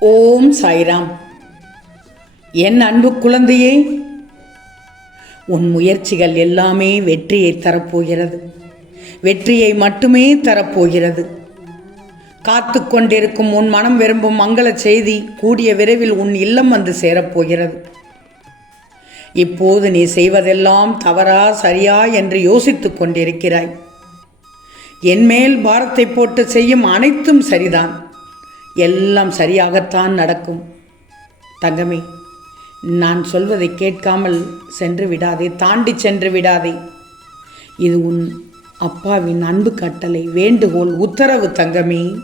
ஓம் சாய்ராம். என் அன்பு குழந்தையே உன் முயற்சிகள் எல்லாமே வெற்றியை தரப்போகிறது. வெற்றியை மட்டுமே தரப்போகிறது. காத்து கொண்டிருக்கும் உன் மனம் விரும்பும் மங்கள செய்தி கூடிய விரைவில் உன் இல்லம் வந்து சேரப்போகிறது. இப்போது நீ செய்வதெல்லாம் தவறா சரியா என்று யோசித்துக் கொண்டிருக்கிறாய். என் மேல் பாரத்தை போட்டு செய்யும் அனைத்தும் சரிதான். எல்லாம் சரியாகத்தான் நடக்கும். தங்கமே நான் சொல்வதை கேட்காமல் சென்று விடாதே தாண்டி சென்று விடாதே. இது உன் அப்பாவின் அன்பு கட்டளை வேண்டுகோள் உத்தரவு தங்கமே.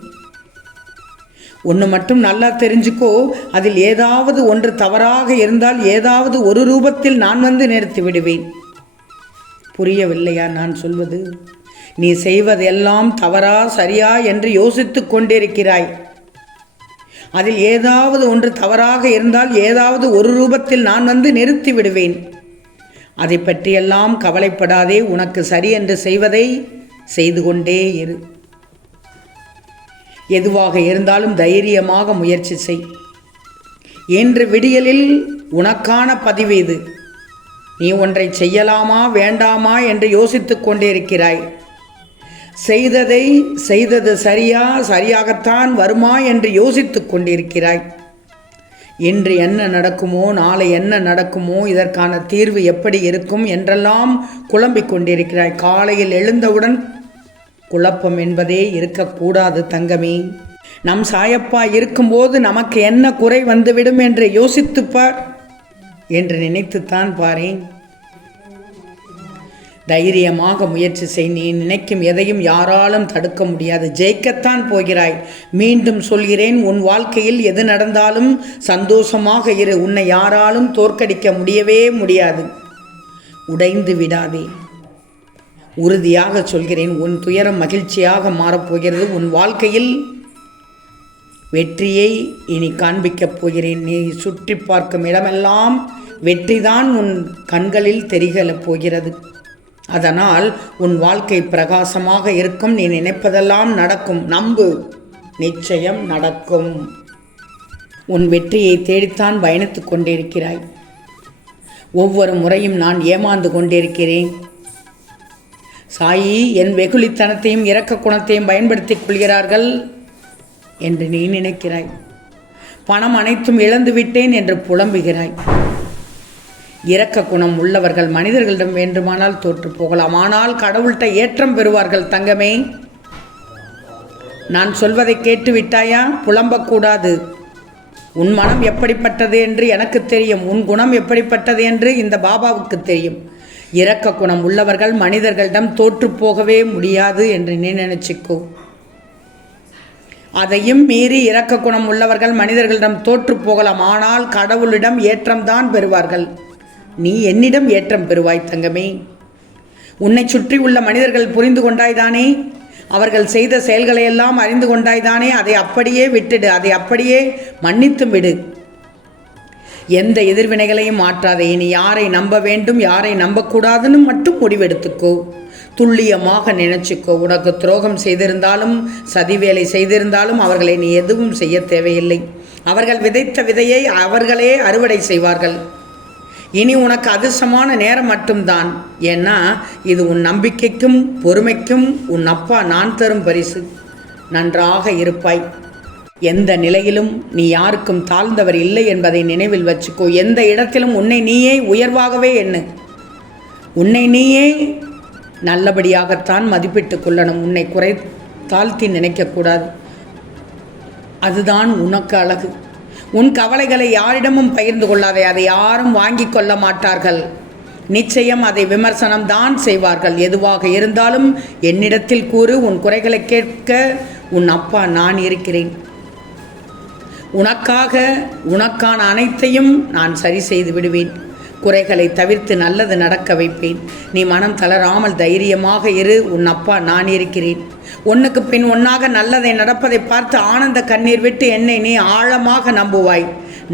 ஒன்று மட்டும் நல்லா தெரிஞ்சுக்கோ அதில் ஏதாவது ஒன்று தவறாக இருந்தால் ஏதாவது ஒரு ரூபத்தில் நான் வந்து நிறுத்தி விடுவேன். புரியவில்லையா நான் சொல்வது? நீ செய்வதெல்லாம் தவறா சரியா என்று யோசித்து கொண்டிருக்கிறாய். அதில் ஏதாவது ஒன்று தவறாக இருந்தால் ஏதாவது ஒரு ரூபத்தில் நான் வந்து நிறுத்தி விடுவேன். அதை பற்றியெல்லாம் கவலைப்படாதே உனக்கு சரி என்று செய்வதை செய்து கொண்டே இரு. எதுவாக இருந்தாலும் தைரியமாக முயற்சி செய். இன்று விடியலில் உனக்கான பதிவு இது. நீ ஒன்றை செய்யலாமா வேண்டாமா என்று யோசித்துக் கொண்டிருக்கிறாய் செய்ததை செய்தது சரியா சரியாகத்தான் வருமா என்று யோசித்து கொண்டிருக்கிறாய். இன்று என்ன நடக்குமோ நாளை என்ன நடக்குமோ இதற்கான தீர்வு எப்படி இருக்கும் என்றெல்லாம் குழம்பிக் கொண்டிருக்கிறாய். காலையில் எழுந்தவுடன் குழப்பம் என்பதே இருக்கக்கூடாது தங்கமே. நம் சாயப்பா இருக்கும்போது நமக்கு என்ன குறை வந்துவிடும் என்று யோசித்துப்பார் என்று நினைத்துத்தான் பாரேன். தைரியமாக முயற்சி செய். நீ நினைக்கும் எதையும் யாராலும் தடுக்க முடியாது. ஜெயிக்கத்தான் போகிறாய். மீண்டும் சொல்கிறேன் உன் வாழ்க்கையில் எது நடந்தாலும் சந்தோஷமாக இரு. உன்னை யாராலும் தோற்கடிக்க முடியவே முடியாது. உடைந்து விடாதே. உறுதியாக சொல்கிறேன் உன் துயரம் மகிழ்ச்சியாக மாறப்போகிறது. உன் வாழ்க்கையில் வெற்றியை இனி காண்பிக்கப் போகிறேன். நீ சுற்றி பார்க்கும் இடமெல்லாம் வெற்றிதான் உன் கண்களில் தெரிகலப் போகிறது. அதனால் உன் வாழ்க்கை பிரகாசமாக இருக்கும். நீ நினைப்பதெல்லாம் நடக்கும். நம்பு. நிச்சயம் நடக்கும். உன் வெற்றியை தேடித்தான் பயணித்து கொண்டிருக்கிறாய். ஒவ்வொரு முறையும் நான் ஏமாந்து கொண்டிருக்கிறேன். சாயி என் வெகுளித்தனத்தையும் இரக்க குணத்தையும் பயன்படுத்திக் கொள்கிறார்கள் என்று நீ நினைக்கிறாய். பணம் அனைத்தும் இழந்து விட்டேன் என்று புலம்புகிறாய். இரக்க குணம் உள்ளவர்கள் மனிதர்களிடம் வேண்டுமானால் தோற்று போகலாம். ஆனால் கடவுள்கிட்ட ஏற்றம் பெறுவார்கள் தங்கமே. நான் சொல்வதை கேட்டு விட்டாயா புலம்பக்கூடாது. உன் மனம் எப்படிப்பட்டது என்று எனக்கு தெரியும். உன் குணம் எப்படிப்பட்டது என்று இந்த பாபாவுக்கு தெரியும். இரக்க குணம் உள்ளவர்கள் மனிதர்களிடம் தோற்று போகவே முடியாது என்று நீ நினைச்சிக்கோ. அதையும் மீறி இரக்க குணம் உள்ளவர்கள் மனிதர்களிடம் தோற்று போகலாம். ஆனால் கடவுளிடம் ஏற்றம்தான் பெறுவார்கள். நீ என்னிடம் ஏற்றம் பெறுவாய் தங்கமே. உன்னை சுற்றி உள்ள மனிதர்கள் புரிந்து கொண்டாய்தானே? அவர்கள் செய்த செயல்களையெல்லாம் அறிந்து கொண்டாய்தானே? அதை அப்படியே விட்டுடு அதை அப்படியே மன்னித்தும் விடு. எந்த எதிர்வினைகளையும் மாற்றாதே நீ யாரை நம்ப வேண்டும் யாரை நம்பக்கூடாதுன்னு மட்டும் முடிவெடுத்துக்கோ. துல்லியமாக நினைச்சுக்கோ உனக்கு துரோகம் செய்திருந்தாலும் சதி வேலை செய்திருந்தாலும் அவர்களை நீ எதுவும் செய்ய தேவையில்லை. அவர்கள் விதைத்த விதையை அவர்களே அறுவடை செய்வார்கள். இனி உனக்கு அதிர்ஷ்டமான நேரம் மட்டும்தான். ஏன்னா இது உன் நம்பிக்கைக்கும் பொறுமைக்கும் உன் அப்பா நான் தரும் பரிசு. நன்றாக இருப்பாய். எந்த நிலையிலும் நீ யாருக்கும் தாழ்ந்தவர் இல்லை என்பதை நினைவில் வச்சுக்கோ. எந்த இடத்திலும் உன்னை நீயே உயர்வாகவே எண்ணு. உன்னை நீயே நல்லபடியாகத்தான் மதிப்பிட்டு கொள்ளணும். உன்னை குறை தாழ்த்தி நினைக்கக்கூடாது. அதுதான் உனக்கு அழகு. உன் கவலைகளை யாரிடமும் பகிர்ந்து கொள்ளாதே. அதை யாரும் வாங்கி கொள்ள மாட்டார்கள். நிச்சயம் அதை விமர்சனம் தான் செய்வார்கள். எதுவாக இருந்தாலும் என்னிடத்தில் கூறு உன் குறைகளை கேட்க உன் அப்பா நான் இருக்கிறேன். உனக்காக உனக்கான அனைத்தையும் நான் சரி செய்து விடுவேன். குறைகளை தவிர்த்து நல்லது நடக்க வைப்பேன். நீ மனம் தளராமல் தைரியமாக இரு. உன் அப்பா நான் இருக்கிறேன். ஒன்றுக்கு பின் ஒன்றாக நல்லதை நடப்பதை பார்த்து ஆனந்த கண்ணீர் விட்டு என்னை நீ ஆழமாக நம்புவாய்.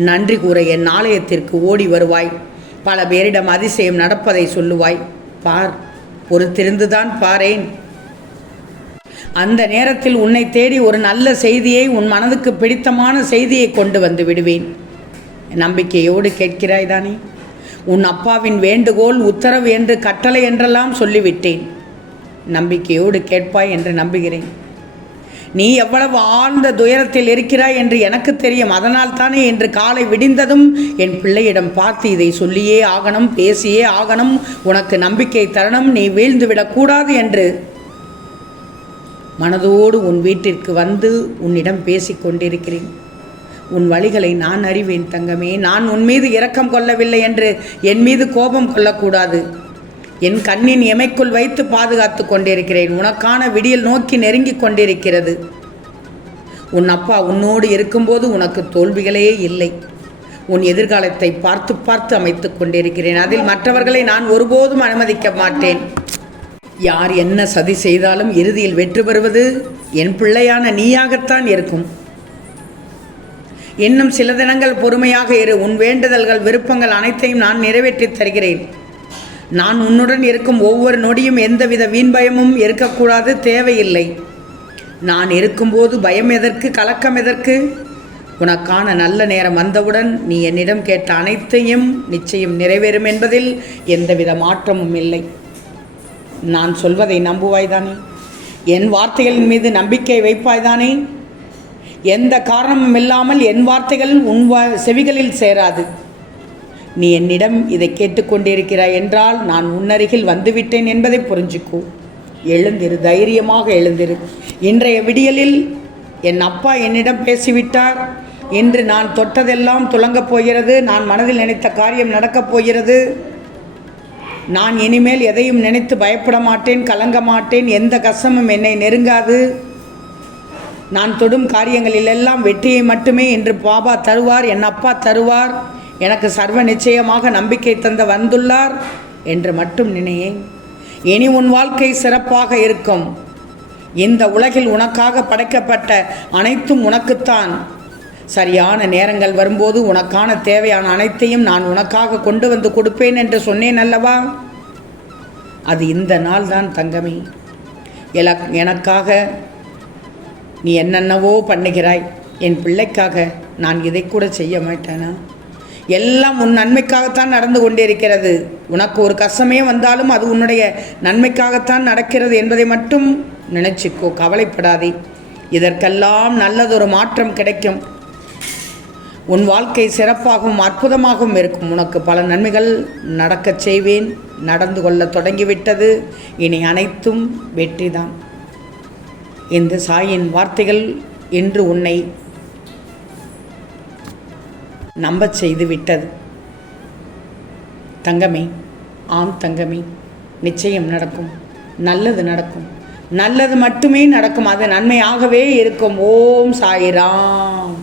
நன்றி கூற என் ஆலயத்திற்கு ஓடி வருவாய். பல பேரிடம் அதிசயம் நடப்பதை சொல்லுவாய். பார் பொறுத்திருந்துதான் பாரேன். அந்த நேரத்தில் உன்னை தேடி ஒரு நல்ல செய்தியை உன் மனதுக்கு பிடித்தமான செய்தியை கொண்டு வந்து விடுவேன். நம்பிக்கையோடு கேட்கிறாய் தானே? உன் அப்பாவின் வேண்டுகோள் உத்தரவு என்று கட்டளை என்றெல்லாம் சொல்லிவிட்டேன். நம்பிக்கையோடு கேட்பாய் என்று நம்புகிறேன். நீ எவ்வளவு ஆழ்ந்த துயரத்தில் இருக்கிறாய் என்று எனக்கு தெரியும். அதனால் தானே இன்று காலை விடிந்ததும் என் பிள்ளையிடம் பார்த்து இதை சொல்லியே ஆகணும் பேசியே ஆகணும். உனக்கு நம்பிக்கை தரணும் நீ வீழ்ந்துவிடக்கூடாது என்று. மனதோடு உன் வீட்டிற்கு வந்து உன்னிடம் பேசிக் கொண்டிருக்கிறேன். உன் வழிகளை நான் அறிவேன் தங்கமே. நான் உன் மீது இரக்கம் கொள்ளவில்லை என்று என் மீது கோபம் கொள்ளக்கூடாது. என் கண்ணின் எமைக்குள் வைத்து பாதுகாத்து கொண்டிருக்கிறேன். உனக்கான விடியல் நோக்கி நெருங்கிக் கொண்டிருக்கிறது. உன் அப்பா உன்னோடு இருக்கும்போது உனக்கு தோல்விகளே இல்லை. உன் எதிர்காலத்தை பார்த்து பார்த்து அமைத்துக் கொண்டிருக்கிறேன். அதில் மற்றவர்களை நான் ஒருபோதும் அனுமதிக்க மாட்டேன். யார் என்ன சதி செய்தாலும் இறுதியில் வெற்றி பெறுவது என் பிள்ளையான நீயாகத்தான் இருக்கும். இன்னும் சில தினங்கள் பொறுமையாக இரு. உன் வேண்டுதல்கள் விருப்பங்கள் அனைத்தையும் நான் நிறைவேற்றித் தருகிறேன். நான் உன்னுடன் இருக்கும் ஒவ்வொரு நொடியும் எந்தவித வீண் பயமும் இருக்கக்கூடாது தேவையில்லை. நான் இருக்கும்போது பயம் எதற்கு கலக்கம் எதற்கு? உனக்கான நல்ல நேரம் வந்தவுடன் நீ என்னிடம் கேட்ட அனைத்தையும் நிச்சயம் நிறைவேறும் என்பதில் எந்தவித மாற்றமும் இல்லை. நான் சொல்வதை நம்புவாய்தானே? என் வார்த்தைகளின் மீது நம்பிக்கை வைப்பாய்தானே? எந்த காரணமும் இல்லாமல் என் வார்த்தைகள் உன் வா- செவிகளில் சேராது. நீ என்னிடம் இதை கேட்டுக்கொண்டிருக்கிறாய் என்றால் நான் உன்னருகில் வந்துவிட்டேன் என்பதை புரிஞ்சுக்கோ. எழுந்திரு தைரியமாக எழுந்திரு. இன்றைய விடியலில் என் அப்பா என்னிடம் பேசிவிட்டார். இன்று நான் தொட்டதெல்லாம் துலங்கப் போகிறது. நான் மனதில் நினைத்த காரியம் நடக்கப் போகிறது. நான் இனிமேல் எதையும் நினைத்து பயப்பட மாட்டேன் கலங்க மாட்டேன். எந்த கஷ்டமும் என்னை நெருங்காது. நான் தொடும் காரியங்களிலெல்லாம் வெற்றியை மட்டுமே இன்று பாபா தருவார் என் அப்பா தருவார். எனக்கு சர்வ நிச்சயமாக நம்பிக்கை தந்த வந்துள்ளார் என்று மட்டும் நினையேன். இனி உன் வாழ்க்கை சிறப்பாக இருக்கும். இந்த உலகில் உனக்காக படைக்கப்பட்ட அனைத்தும் உனக்குத்தான். சரியான நேரங்கள் வரும்போது உனக்கான தேவையான அனைத்தையும் நான் உனக்காக கொண்டு வந்து கொடுப்பேன் என்று சொன்னேன் அல்லவா? அது இந்த நாள் தான் தங்கமே எனக்காக நீ என்னென்னவோ பண்ணுகிறாய். என் பிள்ளைக்காக நான் இதை கூட செய்ய மாட்டேனா? எல்லாம் உன் நன்மைக்காகத்தான் நடந்து கொண்டிருக்கிறது. உனக்கு ஒரு கஷ்டமே வந்தாலும் அது உன்னுடைய நன்மைக்காகத்தான் நடக்கிறது என்பதை மட்டும் நினைச்சுக்கோ கவலைப்படாதே. இதற்கெல்லாம் நல்லதொரு மாற்றம் கிடைக்கும். உன் வாழ்க்கை சிறப்பாகவும் அற்புதமாகவும் இருக்கும். உனக்கு பல நன்மைகள் நடக்கச் செய்வேன். நடந்து கொள்ள தொடங்கிவிட்டது. இனி அனைத்தும் வெற்றிதான். இந்த சாயின் வார்த்தைகள் இன்று உன்னை நம்பச் செய்து விட்டது தங்கமே ஆம் தங்கமே நிச்சயம் நடக்கும். நல்லது நடக்கும். நல்லது மட்டுமே நடக்கும். அது நன்மையாகவே இருக்கும். ஓம் சாயிராம்.